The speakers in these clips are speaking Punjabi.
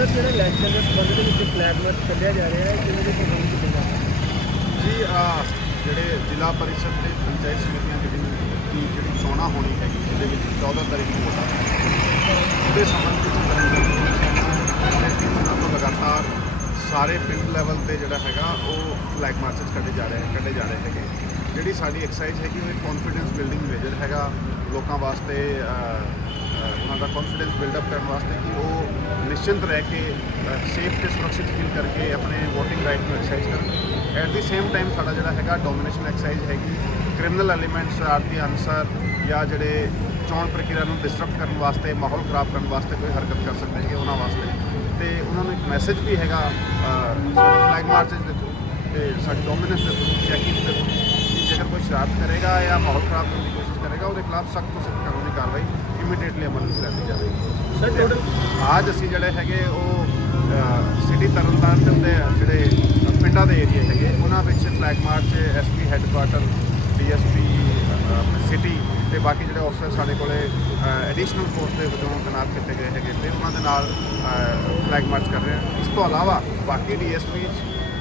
ਸਰ ਜਿਹੜਾ ਇਲੈਕਸ਼ਨ ਦੇ ਸੰਬੰਧ ਦੇ ਵਿੱਚ ਫਲੈਗ ਮਾਰਚ ਕੱਢਿਆ ਜਾ ਰਿਹਾ ਹੈ ਕਿਵੇਂ ਦੇ ਪ੍ਰਬੰਧ ਕੀਤੇ ਜੀ ਅਹ, ਜਿਹੜੇ ਜ਼ਿਲ੍ਹਾ ਪਰਿਸ਼ਦ ਤੇ ਪੰਚਾਇਤ ਸਮਿਤੀਆਂ ਜਿਹੜੀ ਦੀ ਜਿਹੜੀ ਚੋਣਾਂ ਹੋਣੀ ਹੈਗੀ ਉਹਦੇ ਵਿੱਚ 14 ਤਾਰੀਖ ਨੂੰ ਵੋਟਾਂ ਉਹਦੇ ਸੰਬੰਧ ਵਿੱਚ ਤਰਨਤਾਰਨ ਪੁਲਿਸ ਦਿਨਾਂ ਤੋਂ ਲਗਾਤਾਰ ਸਾਰੇ ਪਿੰਡ ਲੈਵਲ ਤੇ ਜਿਹੜਾ ਹੈਗਾ ਉਹ ਫਲੈਗ ਮਾਰਚਸ ਕੱਢੇ ਜਾ ਰਹੇ ਕੱਢੇ ਜਾ ਰਹੇ ਹੈਗੇ। ਜਿਹੜੀ ਸਾਡੀ ਐਕਸਰਸਾਈਜ਼ ਹੈਗੀ ਉਹ ਇੱਕ ਕੌਨਫੀਡੈਂਸ ਬਿਲਡਿੰਗ ਮੇਜਰ ਹੈਗਾ। ਲੋਕਾਂ ਵਾਸਤੇ ਉਹਨਾਂ ਦਾ ਕੌਨਫੀਡੈਂਸ ਬਿਲਡਅਪ ਕਰਨ ਵਾਸਤੇ ਕਿ ਉਹ ਨਿਸ਼ਚਿੰਤ ਰਹਿ ਕੇ ਸੇਫ ਤੇ ਸੁਰੱਖਿਅਤ ਫੀਲ ਕਰਕੇ ਆਪਣੇ VOTING ਰਾਈਟ ਨੂੰ ਐਕਸਰਸਾਈਜ਼ ਕਰਨ। ਐਟ ਦੀ ਸੇਮ ਟਾਈਮ ਸਾਡਾ ਜਿਹੜਾ ਹੈਗਾ ਡੋਮੀਨੇਸ਼ਨ ਐਕਸਰਸਾਈਜ਼ ਹੈਗੀ। ਕ੍ਰਿਮੀਨਲ ਐਲੀਮੈਂਟਸ ਸ਼ਰਾਰਤੀ ਅਨਸਰ ਜਾਂ ਜਿਹੜੇ ਚੋਣ ਪ੍ਰਕਿਰਿਆ ਨੂੰ ਡਿਸਟਰਬ ਕਰਨ ਵਾਸਤੇ, ਮਾਹੌਲ ਖਰਾਬ ਕਰਨ ਵਾਸਤੇ ਕੋਈ ਹਰਕਤ ਕਰ ਸਕਦੇ ਹੈਗੇ ਉਹਨਾਂ ਵਾਸਤੇ। ਤੇ ਉਹਨਾਂ ਨੂੰ ਇੱਕ ਮੈਸੇਜ ਵੀ ਹੈਗਾ ਫਲੈਗ ਮਾਰਚਸ ਦੇ ਥਰੂ ਤੇ ਸਾਡੀ ਡੋਮੀਨੈਂਸ ਦੇ ਥਰੂ ਚੈਕਿੰਗ ਦੇ ਥਰੂ ਜੇਕਰ ਕੋਈ ਸ਼ਰਾਰਤ ਕਰੇਗਾ ਜਾਂ ਮਾਹੌਲ ਖਰਾਬ ਕਰਨ ਦੀ ਕੋਸ਼ਿਸ਼ ਕਰੇਗਾ, ਉਹਦੇ ਖਿਲਾਫ ਸਖਤ ਤੋਂ ਸਖਤ ਕਾਨੂੰਨੀ ਕਾਰਵਾਈ ਇਮੀਡੀਏਟਲੀ ਅਮਲ ਵਿੱਚ ਲੈਂਦੀ ਜਾਵੇਗੀ। ਸਰ ਟੋਟਲ ਅੱਜ ਅਸੀਂ ਜਿਹੜੇ ਹੈਗੇ ਉਹ ਸਿਟੀ ਤਰਨਤਾਰਨ ਦੇ ਹੁੰਦੇ ਆ, ਜਿਹੜੇ ਪਿੰਡਾਂ ਦੇ ਏਰੀਆ ਹੈਗੇ, ਉਹਨਾਂ ਵਿੱਚ flag march SP headquarter DSP city ਤੇ ਬਾਕੀ ਜਿਹੜੇ ਆਫਸਰ ਸਾਡੇ ਕੋਲੇ ਐਡੀਸ਼ਨਲ ਫੋਰਸ ਦੇ ਵਜੋਂ ਤੈਨਾਤ ਕੀਤੇ ਗਏ ਹੈਗੇ ਤੇ ਉਹਨਾਂ ਦੇ ਨਾਲ ਫਲੈਗ ਮਾਰਚ ਕਰ ਰਹੇ ਆ ਇਸ ਤੋਂ ਇਲਾਵਾ ਬਾਕੀ ਡੀਐਸਪੀ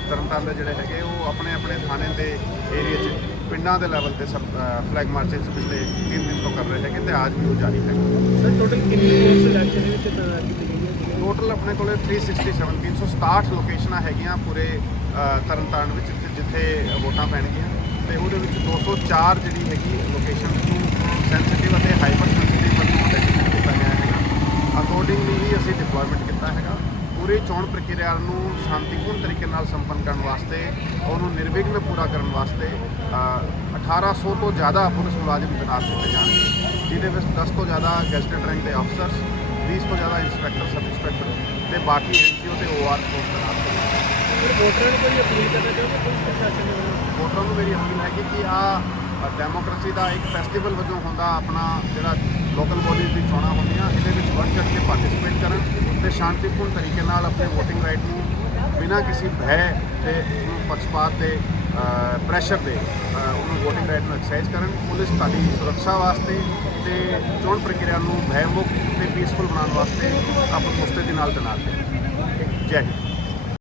ਤਰਨਤਾਰਨ ਦੇ ਜਿਹੜੇ ਹੈਗੇ, ਉਹ ਆਪਣੇ ਆਪਣੇ ਥਾਣੇ ਦੇ ਏਰੀਆ 'ਚ ਪਿੰਡਾਂ ਦੇ ਲੈਵਲ ਤੇ ਫਲੈਗ ਮਾਰਚਸ ਪਿਛਲੇ 3 ਦਿਨ ਤੋਂ ਕਰ ਰਹੇ ਹੈਗੇ ਤੇ ਅੱਜ ਵੀ ਉਹ ਜਾਰੀ ਹੈ। ਸਰ ਟੋਟਲ ਕਿੰਨੀ ਫੋਰਸ ਇਲੈਕਸ਼ਨ ਦੇ ਵਿੱਚ ਤੈਨਾਤ ਕੀਤੀ ਗਈ ਹੈ? ਟੋਟਲ ਆਪਣੇ ਕੋਲੇ 367 367 ਲੋਕੇਸ਼ਨਾਂ ਹੈਗੀਆਂ ਪੂਰੇ ਤਰਨਤਾਰਨ ਵਿੱਚ ਜਿੱਥੇ- ਵੋਟਾਂ ਪੈਣਗੀਆਂ। ਤੇ ਉਹਦੇ ਵਿੱਚ 204 ਜਿਹੜੀ ਹੈਗੀ ਲੋਕੇਸ਼ਨ ਨੂੰ ਸੈਂਸਿਟਿਵ ਅਤੇ ਹਾਈਪਰ ਸੈਂਸਿਟਿਵ ਵਜੋਂ ਡੈਡੀਕੇਟ ਕੀਤਾ ਗਿਆ ਹੈਗਾ। ਅਕੋਰਡਿੰਗਲੀ ਹੀ ਅਸੀਂ ਡਿਪਲੋਇਮੈਂਟ ਕੀਤਾ ਹੈਗਾ। ਪੂਰੀ ਚੋਣ ਪ੍ਰਕਿਰਿਆ ਨੂੰ ਸ਼ਾਂਤੀਪੂਰਨ ਤਰੀਕੇ ਨਾਲ ਸੰਪੰਨ ਕਰਨ ਵਾਸਤੇ ਉਹਨੂੰ ਨਿਰਵਿਘਨ ਪੂਰਾ ਕਰਨ ਵਾਸਤੇ ਅ, 1800 ਤੋਂ ਜ਼ਿਆਦਾ ਪੁਲਿਸ ਮੁਲਾਜ਼ਮ ਤੈਨਾਤ ਕੀਤੇ ਜਾਣਗੇ ਜਿਹਦੇ ਵਿੱਚ 10 ਤੋਂ ਜ਼ਿਆਦਾ ਗੈਸਟਡ ਰੈਂਕ ਦੇ ਅਫਸਰਸ 20 ਤੋਂ ਜ਼ਿਆਦਾ ਇੰਸਪੈਕਟਰ ਸਬ ਇੰਸਪੈਕਟਰ ਤੇ ਬਾਕੀ ਐਨਜੀਓ ਤੇ ਓਆਰ ਫੋਰਸ ਤੈਨਾਤ ਕੀਤੇ ਵੋਟਰਾਂ ਨੂੰ ਕੋਈ ਅਪੀਲ ਕਰਨਾ ਚਾਹੁੰਦੇ ਪੁਲਿਸ ਪ੍ਰਸ਼ਾਸਨ ਵੱਲੋਂ ਵੋਟਰਾਂ ਨੂੰ ਮੇਰੀ ਅਪੀਲ ਹੈ ਕਿ ਆ ਡੈਮੋਕ੍ਰੇਸੀ ਦਾ ਇੱਕ ਫੈਸਟੀਵਲ ਵਜੋਂ ਹੁੰਦਾ ਆਪਣਾ ਜਿਹੜਾ ਲੋਕਲ ਬੋਡੀਜ਼ ਦੀ ਚੋਣਾਂ ਹੁੰਦੀਆਂ, ਇਹਦੇ ਵਿੱਚ ਵੱਧ ਚੜ੍ਹ ਕੇ ਪਾਰਟਿਸਿਪੇਟ ਕਰਨ ਤੇ ਸ਼ਾਂਤੀਪੂਰਨ ਤਰੀਕੇ ਨਾਲ ਆਪਣੇ VOTING ਰਾਈਟ ਨੂੰ ਬਿਨਾਂ ਕਿਸੇ ਭੈ ਤੇ ਉਹਨੂੰ ਪੱਖਪਾਤ ਦੇ ਪ੍ਰੈਸ਼ਰ ਦੇ ਉਹਨੂੰ VOTING ਰਾਈਟ ਨੂੰ ਐਕਸਰਸਾਈਜ਼ ਕਰਨ, ਪੁਲਿਸ ਤੁਹਾਡੀ ਸੁਰੱਖਿਆ ਵਾਸਤੇ ਤੇ ਚੋਣ ਪ੍ਰਕਿਰਿਆ ਨੂੰ ਭੈ ਮੁਕਤ ਤੇ ਪੀਸਫੁਲ ਬਣਾਉਣ ਵਾਸਤੇ ਆਪਣੇ ਮੁਸਤੇ ਦੇ ਨਾਲ ਤੈਨਾਤ ਹੈ ਜੈ ਹਿੰਦ।